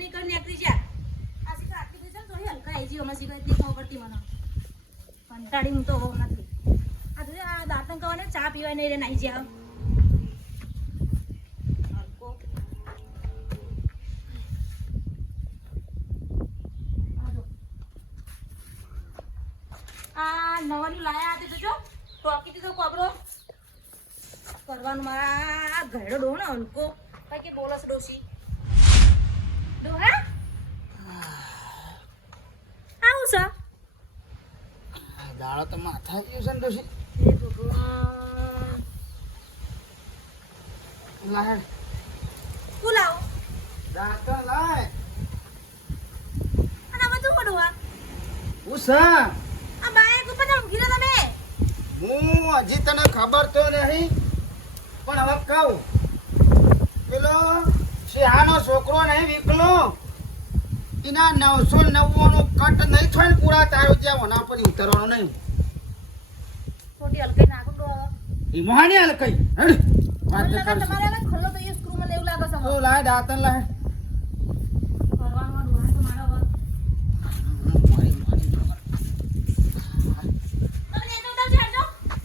નહીં કરી નીકળી જા આ શીખા આટલી બધી છે ને થોડી હલકા આવી જીવ મસી નહીં ખબર પડતી મને કંટાળી હું તો હોવ નથી આ તો આ દાંતન કવાને ચા પીવાય નહીં રે નાઈ જા આ નવાની લાયા હતી તો જો ટોકી દીધો કોબરો કરવાનું મારા ઘરડો ડો ને હલકો કઈ કે બોલસ ડોસી ડોહા આવું છે દાડો તો માથા ગયું છે ને ડોશી એ ભગવાન લાય તું લાવ દાંત લાય અને આમાં તું પડવા ઉસા આ બાઈક ઉપર તો ઊંઘી રહ્યા તમે હું હજી તને ખબર તો નહીં પણ હવે કહું પેલો શિહાનો છોકરો નહીં વિકલો એના 999 કટ નહીં થાય ને પૂરા તારું ત્યાં હોના પર ઉતરવાનો નહીં થોડી હલકાઈ નાખું તો એ મોહાની હાલ કઈ હેડ વાત મને લાગે કરશે તમારે અલગ ખલ્લો તો એ સ્ક્રૂ મને એવું લાગે છે તો લાય દાંતન લાય કરવાનું ડોહા તો મારો હવે તમે નેતો ઉતાર છાડજો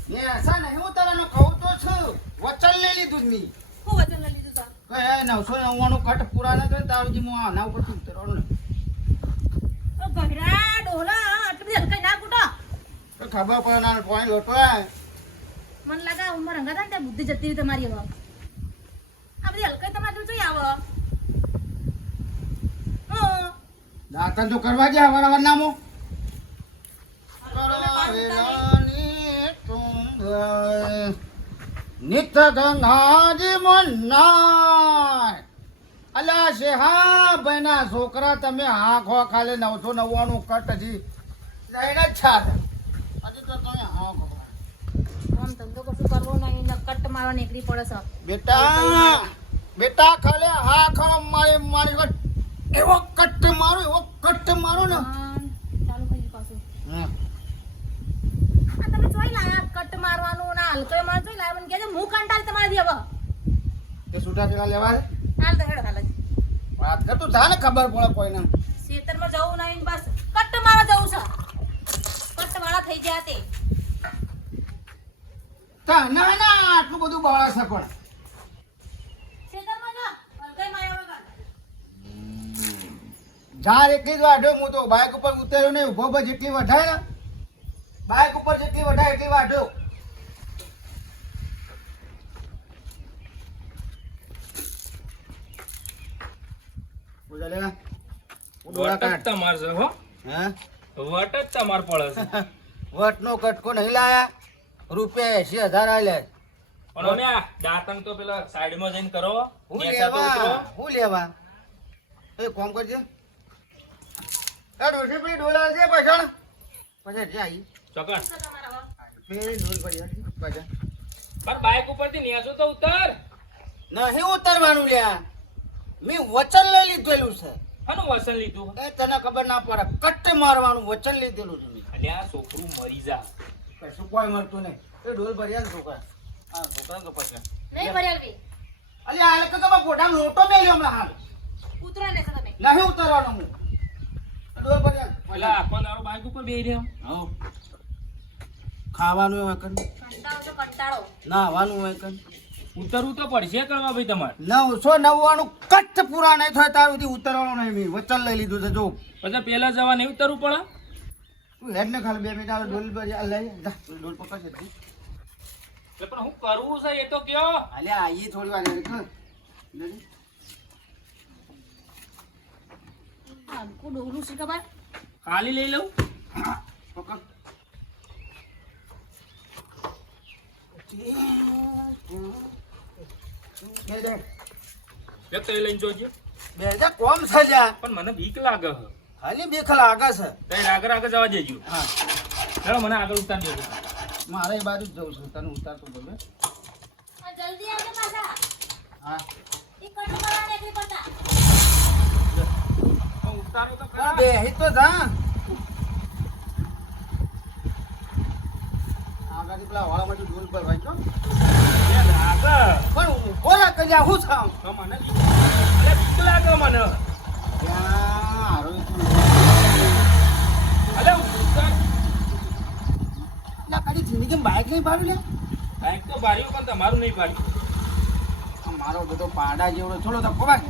ને એસા નહીં ઉતરવાનો કહું તો છું વચન લઈ લીધું જ મી હું વચન લઈ લીધું તા કઈ 999 કટ પૂરા ન થાય તારું જે હું આના ઉપરથી ઉતરવાનું ને ઓ ગહરા ડોલા આટલી બધી હલકાઈ ના કૂટો તો ખબર પડે ના પાણી લોટો મને લાગે આ ઉંમર હંગા થાય ને બુદ્ધિ જતી રહી તમારી હવે આ બધી હલકાઈ તમારે જોઈ આવે દાંતન તો કરવા ગયા હવાર નામો નિત ગંગાજી મન્નાય અલા શેહા ભાઈના છોકરા તમે હા ખો ખાલી 999 કટ હજી લઈને જ છાર હજી તો તમે હા ખો આમ ધંધો કશું કરવો નહીં ને કટ મારવા નીકળી પડે છે બેટા ખાલી હા ખો મારી એવો કટ મારો ને ચાલુ કરી પાછું હા. આ તમે જોઈ લાયા કટ મારવાનું ના હલકાઈ માર જોઈ લાયા મને કહેજો હું કંટાળી તમારાથી હવે તે છૂટા પેલા લેવા દે. હાલ તો હેડો હાલ જ. વાત કર તું જા ને ખબર પડે કોઈને ખેતરમાં જવું નહીં બસ કટ મારવા જવું છે કટ વાળા થઈ ગયા તે ના ના આટલું બધું બાળા છે પણ ખેતરમાં જા હલકાઈ માર્યા વગર ઝાડ એટલી જ વાઢ્યો હું તો બાઇક ઉપર ઉતર્યો નહીં ઉભો ઉભો જેટલી વઢાય ને બાઇક ઉપર જેટલી વઢાય એટલી વાઢ્યો બોલા લે ઉડોળા વટ જ કાઢ તમાર છે હો હે વટ જ તમાર પડે છે વટનો કટકો નહીં લાયા રૂપિયા 80,000 આલ્યા પણ અમે આ દાંતણ તો પેલા સાઈડમાં જઈને કરો હું નેસા તો ઉતરો. લેવા હું લેવા એ કોમ કરજે આ ડોસી પડી ડોલા છે પાછળ પછી જાય ચોકન તમારા પેલી ડોલ પડી હતી પાછળ પણ બાઇક ઉપરથી નેસો તો ઉતર નહીં ઉતરવાનું લ્યા મેં વચન લઈ લીધેલું છે આનું વસન લીધું એ તને ખબર ના પડે કટ મારવાનું વચન લીધેલું છે મેં અલ્યા આ છોકરું મરી જા કશું કોઈ મળતું નહીં એ ડોલ ભર્યા ને છોકરા હા છોકરા તો પછી નહીં ભર્યા અલે હાલ કે તમે પોટામાં લોટો મેલ્યો હમણાં હાલ ઉતરા લેશે તમે નહીં ઉતરવાનું હું ડોલ ભર્યા પેલા આખો દાડો બાઇક ઉપર બેહી રહ્યો હા ખાવાનું હોય કન કંટાળો તો કંટાળો નાવાનું હોય કન ઉતરવું તો પડશે કરવા ભાઈ તમારે 999 કટ પૂરા નહીં થાય તાર સુધી ઉતરવાનું નહીં મેં વચન લઈ લીધું છે જો પછી પેલા જવા નહીં ઉતરવું પડે તું હેડ ને ખાલી 2 મિનિટ આવે ડોલ ભર્યા લઈ જા ડોલ પકડ છે એટલે પણ હું કરવું છે એ તો કયો અલે આઈએ થોડી વાર હેડ કર નડી હલકું ડોલું છે ખબર ખાલી લઈ લઉં પકડ એક તો એ લઈને જોજે બે જા કોમ છે લ્યા પણ મને બીક લાગે છે હાલી બે લાગે છે તઈ આગળ આગળ જવા દેજો હા ચાલો મને આગળ ઉતાર દેજો મારે એ બાજુ જ જવું છે તને ઉતારતો બોલે આ જલ્દી આવજો પાછા હા એ કટ મારવા નીકળી પડતા ઉતારો તો આ ખરા બે હી તો જા આગળ પેલા વાળામાંથી ડોલ પર વાંચો આગળ પણ બોલા કલ્યા હું થામ તો મને અરે બીક લાગે મને નહીં પાડ્યું લે બાઈક તો બાર્યું પણ તમારું નહીં પાડ્યું. મારો બધો પાડા જેવડો થોડો તો ખવાય.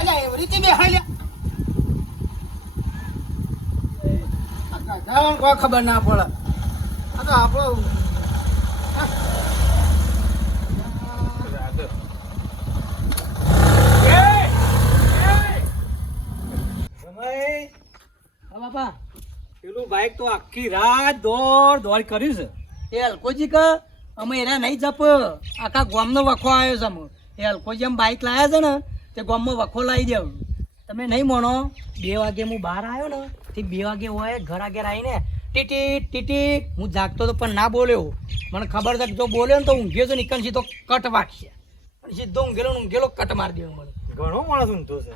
અલ્યા, એવી રીતે બે હાલ્યા કોઈ ખબર ના પડે. આ તો આપણો રાધે. બાપા પેલું બાઈક તો આખી રાત દોડ દોડ કર્યું છે. એ અલકોજી કે અમે એના નહીં જપ આખા ગામનો વખો આવ્યો છે. અમે એ અલકોજી આમ બાઈક લાવ્યા છે ને તે ગામમાં વખો લાવી દેવું. તમે નહીં માનો 2 વાગે હું બહાર આવ્યો ને તે 2 વાગે હોય ઘર આગળ આવીને ટીટી ટીટી હું જાગતો તો પણ ના બોલ્યો. મને ખબર છે કે જો બોલ્યો ને તો ઊંઘ્યો તો નીકળ સીધો કટ વાગશે અને સીધો ઊંઘેલો કટ મારી દેવો મને. ઘણો માણસ ઊંઘતો છે.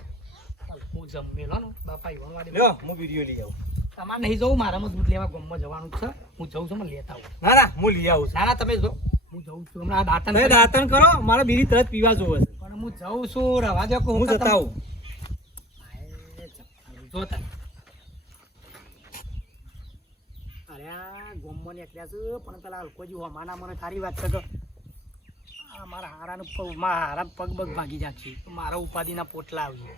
હું જમેલો ને બાપા ઈવન વાળી લ્યો હું વિડીયો લઈ આવું. તમારે નહીં જવું મારામાં દૂધ લેવા ગામમાં જવાનું જ છે. હું જઉં છું મને લેતા આવું. ના ના હું લઈ આવું છું. ના ના તમે જો હું જઉં છું હમણાં આ દાંતણ તમે દાંતણ કરો મારે બીજી તરત પીવા જોવે છે. પણ હું જઉં છું રવા દો કે હું તો જતા આવું. જોતા અરે આ ગામમાં નીકળ્યા છે પણ પેલા હલકોજી હોમાના મને સારી વાત છે કે આ મારા હારાનું હારા પગ બગ ભાગી જાશે મારા ઉપાધિના પોટલા આવી.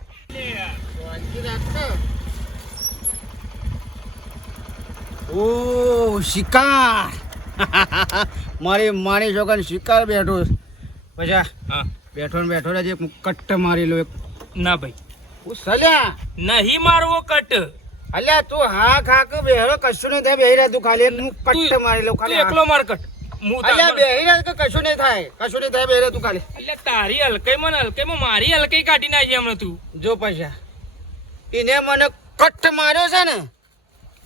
ઓ શિકાર મારી મારી છોકરાને શિકાર બેઠો છે. પછી હા બેઠો ને બેઠો જ એક કટ્ટ મારી લો એક. ના ભાઈ હું સલ્યા નહીં મારવો કટ. અલ્યા તું હા ખા કે બેહરો કશું નહીં થાય બેહી રહે તું ખાલી એક કટ્ટ મારી લો તું ખાલી એકલો માર કટ. હું અલ્યા તાર- બેહી રહે કે કશું નહીં થાય બેહી રહે તું ખાલી. એટલે તારી હલકાઈમાં મારી હલકાઈ કાઢી નાખી હમણાં તું. જો પૈસા એને મને કટ્ટ માર્યો છે ને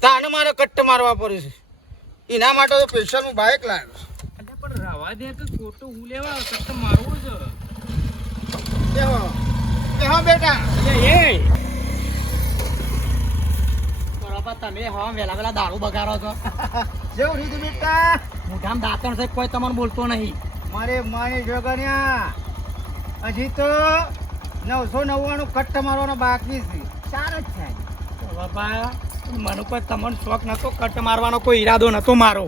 તાને મારે કટ્ટ મારવા પડે છે. એના માટે તો સ્પેશિયલ હું બાઇક લાવ્યો છું. એટલે પણ રવા દે કે ખોટું હું લેવા કટ મારવો છે. બેહો બેહો બેટા. એટલે એ બરાબર તમે હા વેલા વેલા દારૂ બગાડો છો. જેવું રીત બેટા મોઢામાં દાંતણ છે કોઈ તમને બોલતો નહીં. મારે માની જોગણ્યા હજી તો 999 કટ્ટ મારવાનો બાકી છે. 4 જ થાય. બાપા મને કોઈ તમને શોખ નતો કટ મારવાનો કોઈ ઈરાદો નતો મારો.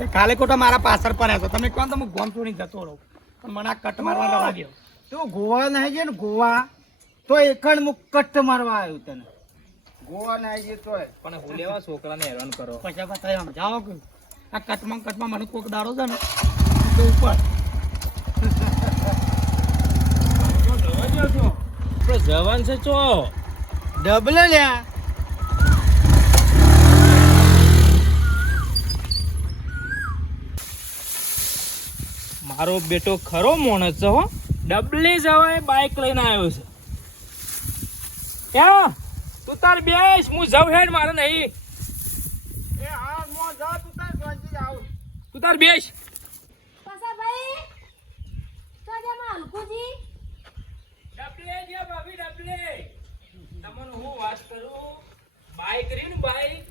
એ ખાલી ખોટા મારા પાછળ પડ્યા છો તમે કહો ને તમે ગોમ છોડીને જતો રહો પણ મને આ કટ મારવાનો રવા દો. તું ગોવા નહીં છે ને ગોવા તો એકણ હું કટ્ટ મારવા આવ્યો તને. ગોવા નહીં છે તોય પણ હું લેવા છોકરાને હેરાન કરો. પછી પછી સમજાવો કે આ કટમાં મને કોક દાડો છે ને તો ઉપર જવાન છે ચો ડબલ લ્યા. મારો બેટો ખરો માણસ છે હો. ડબલે જવાય બાઈક લઈને આવ્યો છે. ક્યાં તું તાર બેસ હું જવ હેડ મારે નહીં. એ હા મો જા તું તાર શાંતિ આવ. તું તાર બેસ. પાછા ભાઈ તો જેમાં હલકુજી ડબલે જે ભાભી ડબલે તમને હું વાત કરું બાઈક રહી ને બાઈક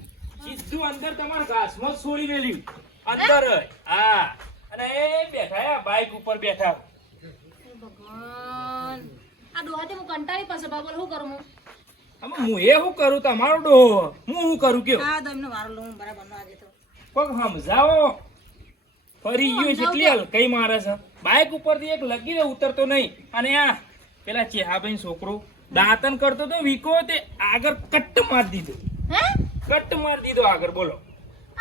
સીધું અંદર તમારા ઘાસમાં જ છોડી મેલ્યું અંદર જ. હા અને એ બેઠા આ બાઈક ઉપર બેઠા. ભગવાન આ ડોહાથી હું કંટાળી પાસે બાબલ શું કરું હું આમાં હું એ શું કરું તમારો ડોહો હું શું કરું કયો હા તો એમને વારો લઉં બરાબર નો આજે તો પગ સમજાવો ફરી ગયો છે એટલી હલકાઈ મારે છે. બાઈક ઉપરથી એક લગીને ઉતરતો નહીં. અને આ પેલા ચેહાભાઈ છોકરો દાંતન કરતો તો વીકો તે આગળ કટ્ટ મારી દીધો. હે કટ્ટ મારી દીધો આગળ. બોલો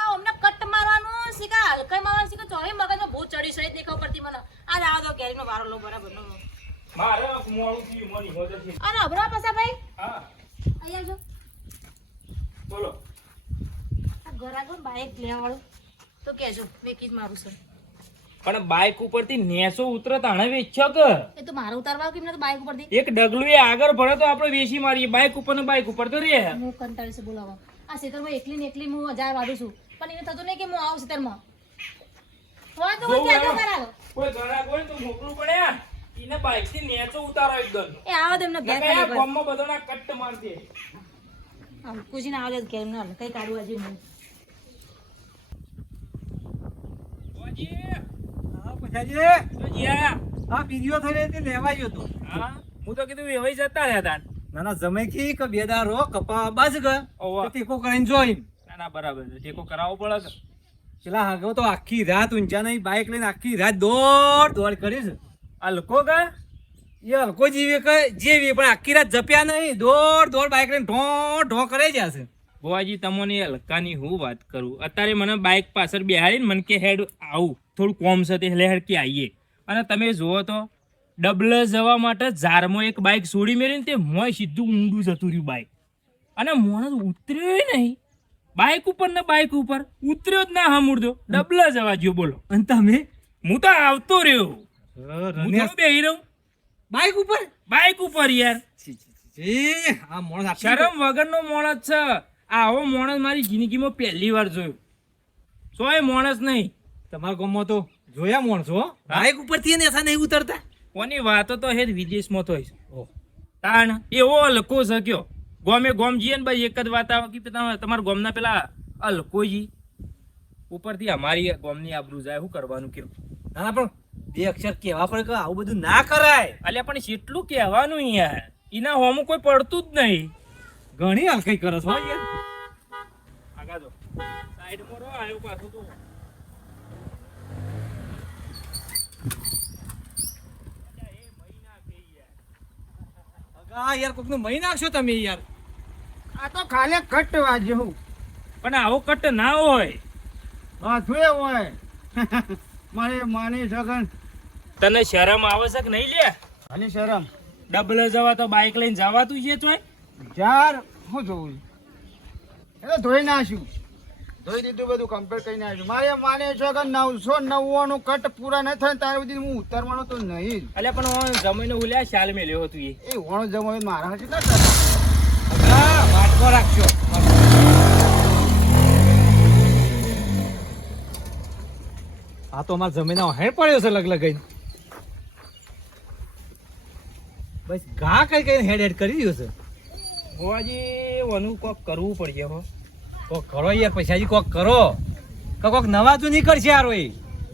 આ અમને કટ મારવાનું શીખા હલકાઈ મારવાનું શીખા ચોરી મગજમાં ભૂત ચડી સહિત નહીં ખબર પડતી મને આજ આવો તો કેરીનો વારો લઉં બરાબર નો મારે મોડું થયું મની હોદે છે. અરે અબરા પાછા ભાઈ હા અહીંયા જો બોલો આ ઘર આગળ બાઈક લેવા વાળું તો કહેજો વેકી જ મારું છે પણ બાઈક ઉપરથી નેસો ઉતરે તાણે વેચ્યો કે એ તો મારે ઉતારવા કેમ તો બાઈક ઉપરથી એક ડગલું એ આગળ ભરે તો આપણે વેચી મારીએ. બાઈક ઉપર ને બાઈક ઉપર તો રે. હું કંટાળી છે બોલાવા આ ખેતરમાં એકલી ને એકલી હું 1000 વાળું છું પણ એને થતું નહીં કે હું આવું ખેતરમાં હોય તો હું કહેજો કરાવો કોઈ ઘણા કોઈ તો મોકલું પડે એને બાઈક થી નેચો ઉતારો એકદમ. એ આવો તો એમને ઘેર નકર આ કાઢી ગામમાં બધાના કટ્ટ મારતી. આમ કુજીને આવો તો ઘેર ના કઈ કાઢું આજે હું ઓજી, હા પછાજી ઓજીયા. આ વિડિયો થઈ રહી લેવા ગયો તો. હા હું તો કીધું એવાય જતા રહ્યા તાન. ના ના જમે કી કે બેદાર રો કપા બાજ ગ ઓવા. તે કો કરીને જોઈ. ના ના બરાબર છે ટેકો કરાવવો પડે કે. પેલા હાગો તો આખી રાત ઊંચા નહીં બાઇક લઈને આખી રાત દોડ કરી છે. હલકો કા એ હલકો જીવી કે જેવી પણ આખી રાત જપ્યા નહીં દોડ બાઇક લઈને ઢો કરે જશે. બુઆજી તમને હલકાની હું વાત કરું અત્યારે મને બાઇક પાછળ બેહાડીને મને કે હેડ આવું થોડું કોમ છે તે હેડ કે આવીએ અને તમે જુઓ તો ડબલ જવા માટે ઝારમાં એક બાઇક છોડી મેળવીને તે મોય સીધું ઊંડું જતું રહ્યું બાઇક અને મોણસ ઉતર્યો નહીં બાઇક ઉપર ને બાઇક ઉપર ઉતર્યો જ ના હમુડતો ડબલ જવા ગયો બોલો. અને તમે હું તો આવતો રહ્યો હું તો બેહી રહું બાઇક ઉપર યાર. આ મોણસ શરમ વગરનો માણસ છે આવો માણસ મારી જિંદગીમાં પહેલી વાર જોયો સોય માણસ નહીં. તમારા ગામમાં તો જોયા માણસો બાઇક ઉપરથી ને એસા નહીં ઉતરતા. કોની વાતો તો હે વિદેશમાં તો હોય તાણ એવો હલકો છે કયો ગોમે ગોમ જઈએ ને ભાઈ એક જ વાત આવે કે તમારા ગોમના પેલા હલકોજી ઉપરથી અમારી ગોમની આબરૂ જાય શું કરવાનું કયો. ના ના પણ બે અક્ષર કહેવા પડે કે આવું બધું ના કરાય. અલ્યા પણ કેટલું કહેવાનું યાર એના હોમું કોઈ પડતું જ નહીં. ઘણી હલકઈ કરો છો યાર. આગા જો સાઈડમાં રહો આવ્યો પાછું તો અગા યાર કોકનું મહી નાખશો તમે યાર. આ તો ખાલી કટ વાજ્યું પણ આવો કટ ના હોય. હાથુએ હોય મારે માની સગન તને શરમ આવે છે કે નહીં લે ખાલી શરમ ડબલ જવા તો બાઇક લઈને જવાતું છે તોય ચાર શું જોવું એટલે ધોઈ નાખ્યું ધોઈ દીધું બધું કમ્પ્લીટ કરી નાખ્યું મારે માને છો કે 999 કટ પૂરા ન થાય ત્યારે સુધી હું ઉતરવાનો તો નહીં જ. અલ્યા પણ જમીને ઉલ્યા શાલ મેલ્યો હતું એ વણો જમો મારા હજી ના કરે. અગા વાટકો રાખશો. આ તો અમારા જમીન હેડ પડ્યો છે લગલગાઈને. બસ ઘા કઈ હેડ કરી દીધો છે. હોવાજી વનું કોક કરવું પડશે હો. કોક કરો યાર પૈસાજી કોક કરો કોક નવા તો નહીં કરશે યાર હોય.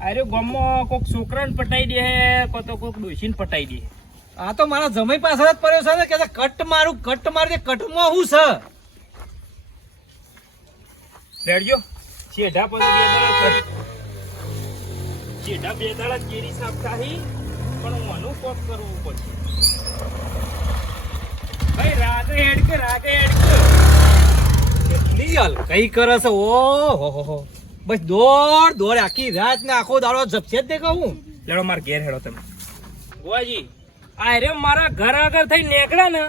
અરે ગામમાં કોક છોકરાને પટાઈ દે કો તો કોક ડોશીને પટાઈ દે. આ તો મારા જમાઈ પાછળ જ પડ્યો છે ને કે કટ મારું કટમાં હું છે. રેડજો શેઢા પર બે દાડા શેઢા બે દાડા કેરી સાફ થાહી પણ વનું કોક કરવું પડશે. ભાઈ રાગે હેડ કે કેટલી હાલ કઈ કરે છે ઓ હો બસ દોડ આખી રાત ને આખો દાડો જપશે જ તે કહું. લેડો માર ઘેર હેડો તમે. ગોવાજી આ રે મારા ઘર આગળ થઈ નીકળ્યા ને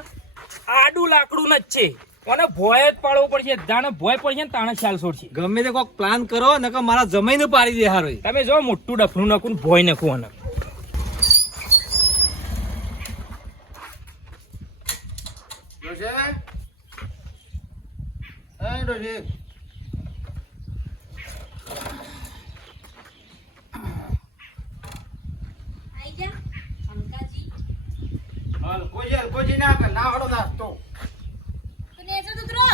આડું લાકડું જ છે અને ભોય જ પાડવો પડશે જાણે ભોય પડશે ને તાણે ચાલ છોડશે. ગમે તે કોક પ્લાન કરો નકર મારા જમાઈને પાડી દે હારો. તમે જો મોટું ડફનું નાખું ને ભોય નાખું અને ડોશી? એ ડોશી. આઈ જા અંકાજી હલકોજી ના કર ના હળો નાસ્તો તો નેચો ઉતરો.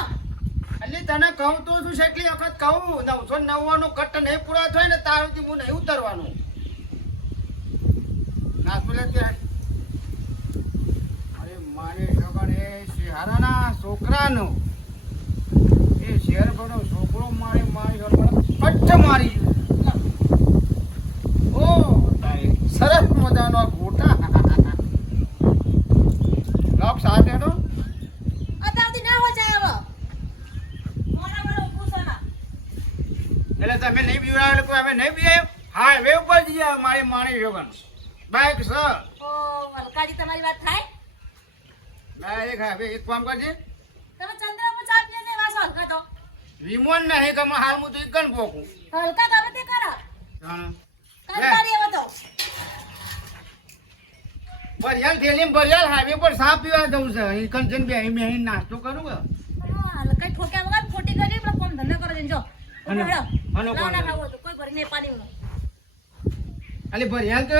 એટલે તને કહું તો શું છે એટલી વખત કહું 999 કટ નહીં પૂરા થાય ને તાર સુધી હું નહીં ઉતરવાનું. નાસ્તો લે ત્યાં. અરે માને સગન એ શિહારાના છોકરાનો એ શેર બનો છોકરો મારી કચ્છ મારી ઓ સરસ મજાનો ગોટા લોક સાથેનો અત્યારથી ના હો જાય હવે મોના બરો પૂછોના. એટલે તમે નહીં પીવડાવે લોકો અમે નહીં પીએ હાઈવે ઉપર જઈએ મારી માણી જોગન બાઈક છે ઓ હલકાજી તમારી વાત થાય. બાઈક હાઈવે એક કામ કરજે તમે ચંદ્ર પર ચા પીએ છે વાસો હલકા તો વિમોન નહીં કે હાલ હું તો એક ગણ પોકું હલકા તમે તે કરો હા કંટાળી એવો તો. ભરિયાલ થેલીમ ભરિયાલ હાઈવે પર સાપ પીવા જવું છે અહીં કંચન બે અહીં મેં નાસ્તો કરું કે હલકા ઠોક્યા વગર ખોટી કરી એટલે કોમ ધંધો કરો જજો. અને લાવ કોણ? ના ખાવો તો કોઈ ભરીને પાણી અલી ભરિયાલ તો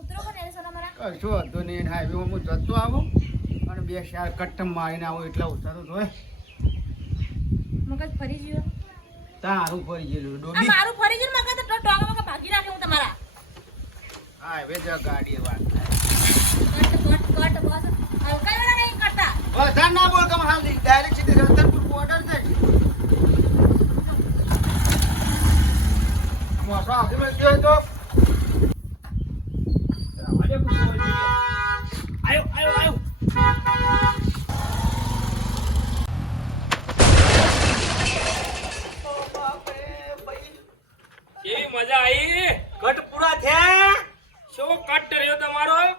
ઉતરો પણ એને સોના મારા કશો હતો નહીં હાઈવે હું જતો આવું અને બે ચાર કટ્ટમ મારીને આવું એટલા ઉતારો તો મગજ ફરી ગયો. તારું ફરી ગયેલું આ ડોબી મારું ફરી ગયું મગજ તો ટોંગા મગજ ભાગી રાખે હું તમારા. હા હવે જો ગાડી વાત કટ બસ હલકાઈ નહીં કરતા વધારે ના બોલ કમ હાલ ડાયરેક્ટ સીધી રતનપુર બોર્ડર છે મોસો આગળ ગયો તો આયો કેવી મજા આવી કટ પૂરા થયા. શું કટ રહ્યો તમારો હું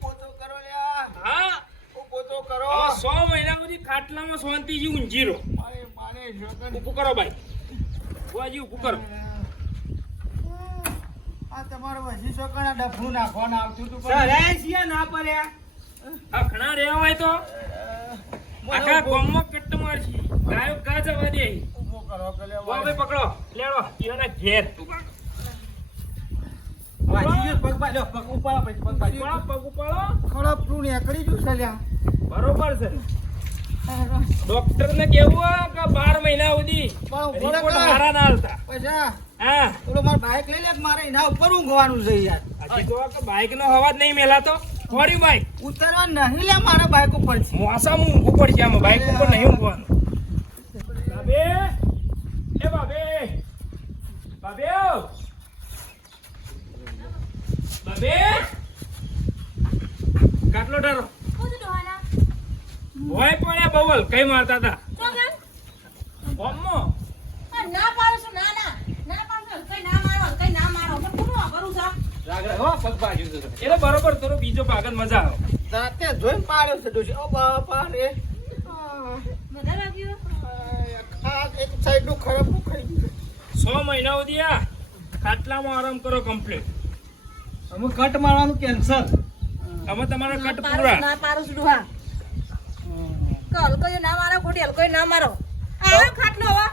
પોતો કરો લ્યા હા હું પોતો કરો હવે 100 મહિના સુધી ખાટલામાં શાંતિથી ઊંઘી રહો મારે જોગન ઊભું કરો ભાઈ બુઆજી ઊભું કરો આ તમારો વસી છોકરા ડફનું નાખવાનું આવતું હતું સરાય છીએ ના પડ્યા. આ ઘણા રહ્યા હોય તો આખા ગામમાં કટ્ટ મારશી ગાયો ગા જવા દે ઉભો કરો કે લે બુઆ ભાઈ પકડો લેડો ઈયોના ઘેર વાજી પગ પાડો, પગ ઉપાડો પછી પગ પાડો. ઉપાડો, પગ ઉપાડો. ખડપનું નીકળી ગયું છે લ્યા બરોબર છે ડોક્ટર ને કેવું હે કે 12 મહિના સુધી પણ ઉભો રહે રિપોર્ટ કે? હારા ના હાલતા પૈસા હા ઓલો મારું બાઈક લઈ લે કે મારે એના ઉપર ઊંઘવાનું છે યાર હજી તો કે બાઈક નો અવાજ નહીં મેલાતો થોડી બાઈક ઉતરવા નહીં લે મારા બાઈક ઉપર છે મોસામાં ઊંઘવું પડશે આમાં બાઈક ઉપર નહીં ઊંઘવાનું બાબે એ બાબે બાબે બાબે કાટલો ડારો શું છે ડોહાના ભોય પડ્યા બવલ કઈ મારતા હતા શું કેમ ઓમ્મો ના પાડું છું ના પાડું છું હલકાઈ ના મારો પણ કોનું વાપરું છું રાગ રાગ હો પગ બાજુ તો એટલે બરોબર થોડો બીજો ભાગન મજા આવે રાતે જોઈને પાડ્યો છે ડોશી ઓ બાપા રે મજા લાગ્યું આ એક સાઈડ નું ખરાબ ખાઈ ગયું 6 મહિના સુધી આ ખાટલામાં આરામ કરો કમ્પ્લીટ અમે કટ મારવાનું કેન્સલ. હવે તમારા કટ ના પૂરા પાડું છું ડોહા કે હલકાઈ ના મારો ખોટી હલકાઈ ના મારો આ ખાટલો હવા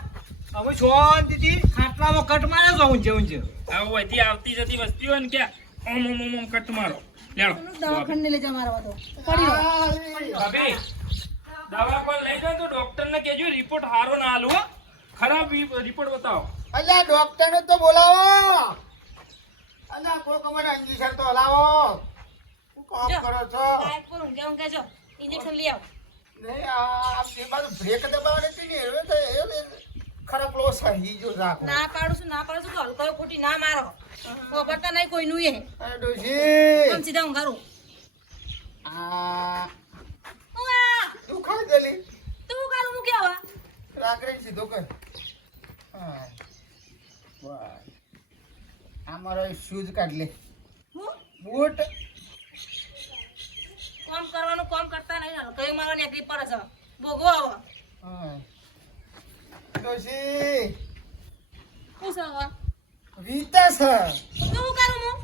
અમે શાંતિથી ખાટલામાં કટ માર્યો છો ઊંચે ઊંચે. આવો અહીંથી આવતી જતી વસ્તી હોય ને કે ઓમ ઓમ ઓમ ઓમ કટ મારો લેડો દવાખાને લઈ જા મારવા તો પડી રહ્યો ભાભી દવા પણ લઈ જાઓ તો ડોક્ટર ને કહેજો રિપોર્ટ હારો ના આલો હો. ખરાબ રિપોર્ટ બતાવો અલ્યા ડોક્ટર ને તો બોલાવો અલ્યા કોઈ કમારે ઇન્જેક્શન તો હલાવો શું કામ કરો છો બાઈક પર ઊંઘે જો ઇન્જેક્શન લઈ આવ નહીં આ તે બાજુ બ્રેક દબાવવાની હતી ને હવે તો એ ખરાબ લોસ થઈ ગયો રાખો ના પાડું છું તો હલકાઈ ખોટી ના મારો ખબરતા નહીં કોઈનું એ અરે ડોશી આમ સીધા ઊંઘારું આ ઉઆ તું ખાઈ ગયેલી તું કારું મૂકે આવા રાગરે સીધો કર હા બસ આ મારો શૂઝ કાઢ લે હું બૂટ કામ કરવાનું કામ કરતા નહીં હલકાઈ મારો નેકરી પર છે ભોગવો આવો હા ડોશી શું છે આવા વીતા છે તું કારું હું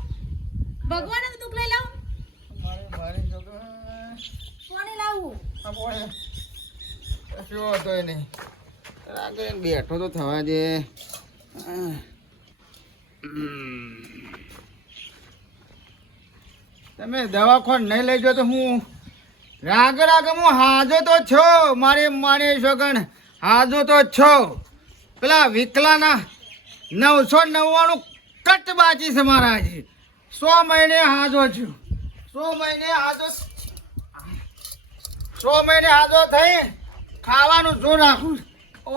ભગવાને દુઃખ લઈ લાવ મારે જોગા કોને લાવું આ બોલે શું હતો એ નહીં રાગરે બેઠો તો થવા દે તમે દવાખાન નહીં લઈ જાઓ તો હું રાગ હું હાજો તો છો મારે છોકણ હાજો તો છો પેલા વિકલાના 999 કટ બાકી છે મારા હજી 100 મહિને હાજો છું 100 મહિને હાજો થઈ ખાવાનું જો નાખું ઓ